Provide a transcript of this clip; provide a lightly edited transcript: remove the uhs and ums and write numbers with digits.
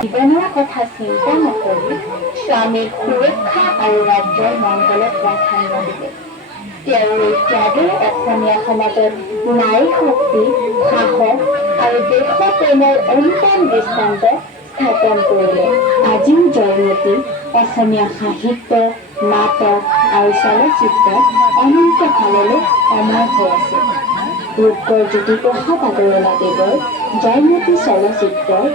জীৱনৰ কথা চিন্তা নকৰি স্বামীৰ সুৰক্ষা আৰু ৰাজ্যৰ মংগলত প্ৰাধান্য দিলে। তেওঁৰ এই ত্যাগে অসমীয়া সমাজত নাৰী শক্তি, সাহস আৰু দেশপ্ৰেমৰ অন্তম দৃষ্টান্ত স্থাপন কৰিলে। আজিও জয়মতী অসমীয়া সাহিত্য, নাটক আৰু চলচ্চিত্ৰত অনন্ত কাললৈ অমৰ হৈ আছে। ৰূপকৰ জ্যোতিপ্ৰসাদ আগৰৱালাদেৱৰ জয়মতী চলচ্চিত্ৰৰ